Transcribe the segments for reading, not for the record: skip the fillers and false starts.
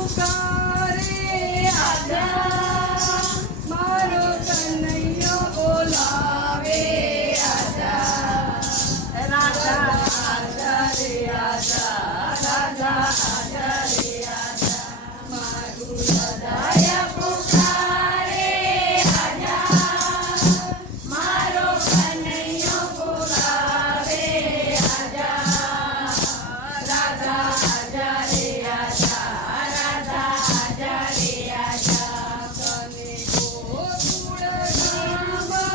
પુકારે આજા, મારો કનૈયો બોલાવે આજા. રાજા આજા રે આજા, રાજા આજા રે આજા, મારું હૃદય પુકારે આજા, મારો કનૈયો બોલાવે આજા. રાજા આજા રે આજા, રાજા આજા રે આજા, તને ગોકુળ ધામ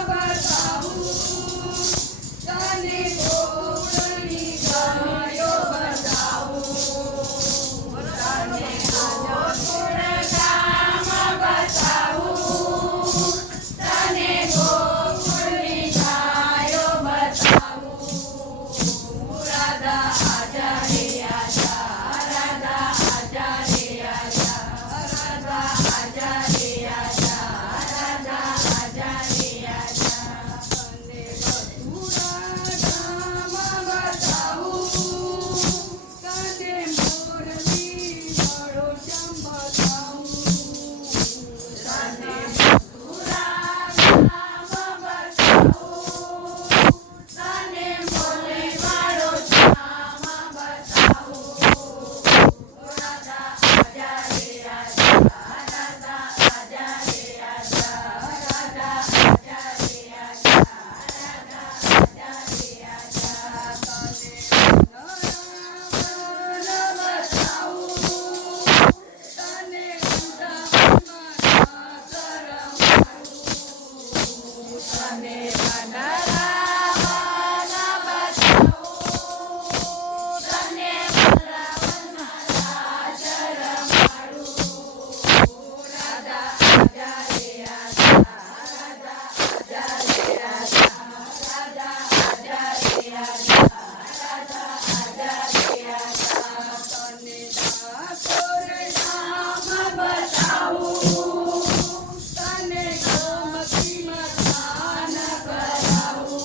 બતાવું, તને ગોકુળની ગાયો બતાવું, તને ગોકુળ ધામ બતાવું, તને ગોકુળની ગાયો બતાવું. રાધા આજા રે આજા, રાધા આજા રે આજા, રાધા આજા રે આજા, રાધા આજા રે આજા, તને મથુરા ધામ બતાવું, તને મોરલી વાળો ચંપકાવું, તને મથુરા ધામ બતાવું, તને મોરલી વાળો ધામ બતાવું. રાધા આજા રે આજા, રાધા આજા રે આજા, રાધા આજા રે આજા, રાધા આજા રે આજા, તને વૃંદાવન બતાવું, તને વૃંદાવનમાં રમાડું, તને વનરાવન બતાવું, તને વનરાવનમાં રાજ રમાડું. રાધા આજા રે આજા, રાધા આજા રે આજા, રાધા આજા રે આજા, રાધા આજા રે આજા, તને ડાકોર ધામ બતાવું, તને ગોમતીમાં સ્નાન કરાવું,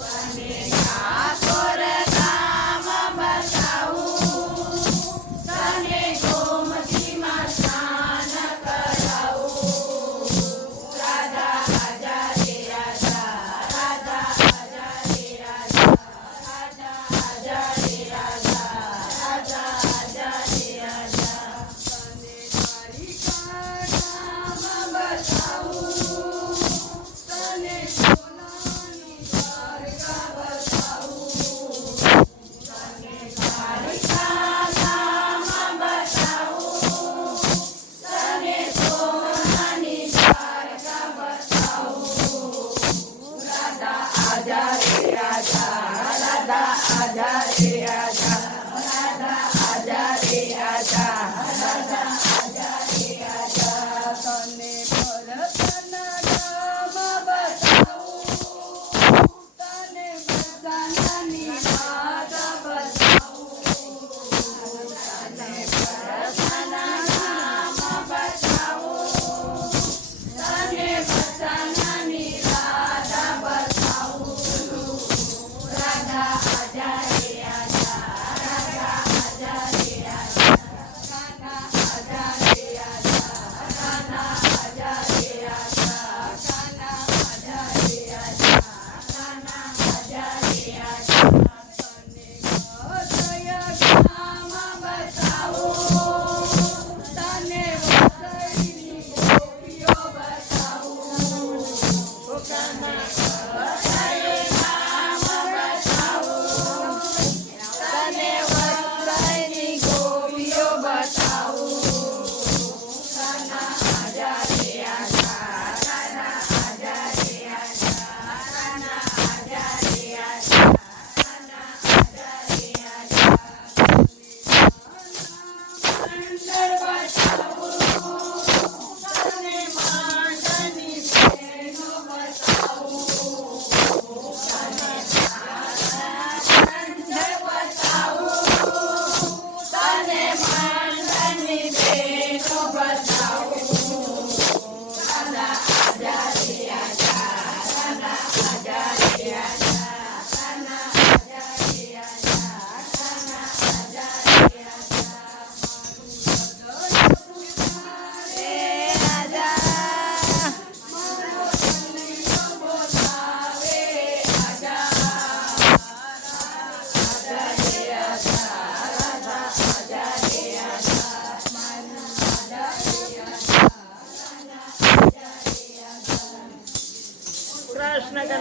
તને ડાકોર ધામ બતાવું, તને ગોમતીમાં સ્નાન કરાવું. રાધા આજા રે આજા, રાધા આજા રે આજા, રાધા આજા રે આજા, રાધા આજા રે આજા, તને દ્વારિકા ધામ બતાવું, તને સોનાની દ્વારકા બતાવું, તને દ્વારિકા ધામ બતાવું, તને સોનાની દ્વારકા બતાવું. રાધા આજા રે આજા, રાધા આજા રે આજા, રાધા આજા રે આજા, રાધા આજા રે આજા, તને ભરતના ધામ બતાવું, તને બધાની માતા બતાવું, તને ભરતના ધામ બતાવું, તને બધાની રાધા બતાવું. રાધા આજા રે આજા, રાધા આજા રે આજા, રાધા આજા રે આજા, રાધા આજા રે આજા, રાધા આજા રે આજા, રાધા આજા રે આજા, તને ગોસય ધામ બતાવું, તને વસઈની ગોપીઓ બતાવું, તને વસઈ ધામ બતાવું, તને વસઈની ગોપીઓ બતાવું. રાધા આજા રે આજા, રાધા આજા રે આજા, રાધા આજા રે આજા, રાધા આજા રે આજા, મંડળ બતાવું, તને માંડની બહેનો બતાવું, તને મંડળ બતાવું, તને માંડની બહેનો બતાવું. રાધા આજા રે આજા, રાધા આજા રે આજા, રાધા આજા રે આજા, રાધા આજા રે આજા, કૃષ્ણ.